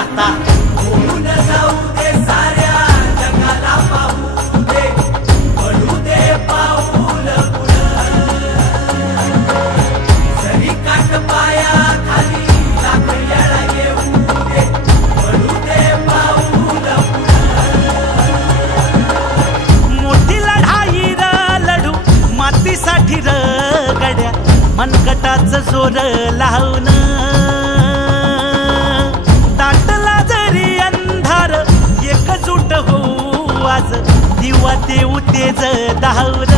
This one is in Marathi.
आता होऊन जाऊ दे साऱ्या जगाला पाहू दे पडू दे पाऊल पुढं जरी काट पाया खाली लाख येळा येऊ दे पडू दे पाऊल पुढं मोठी लढाई र लढू मातीसाठी र गड्या मनगटाचं जोर लावून दाटला जरी अंधार एकजूट होऊ आज दिवा देऊ तेज दावर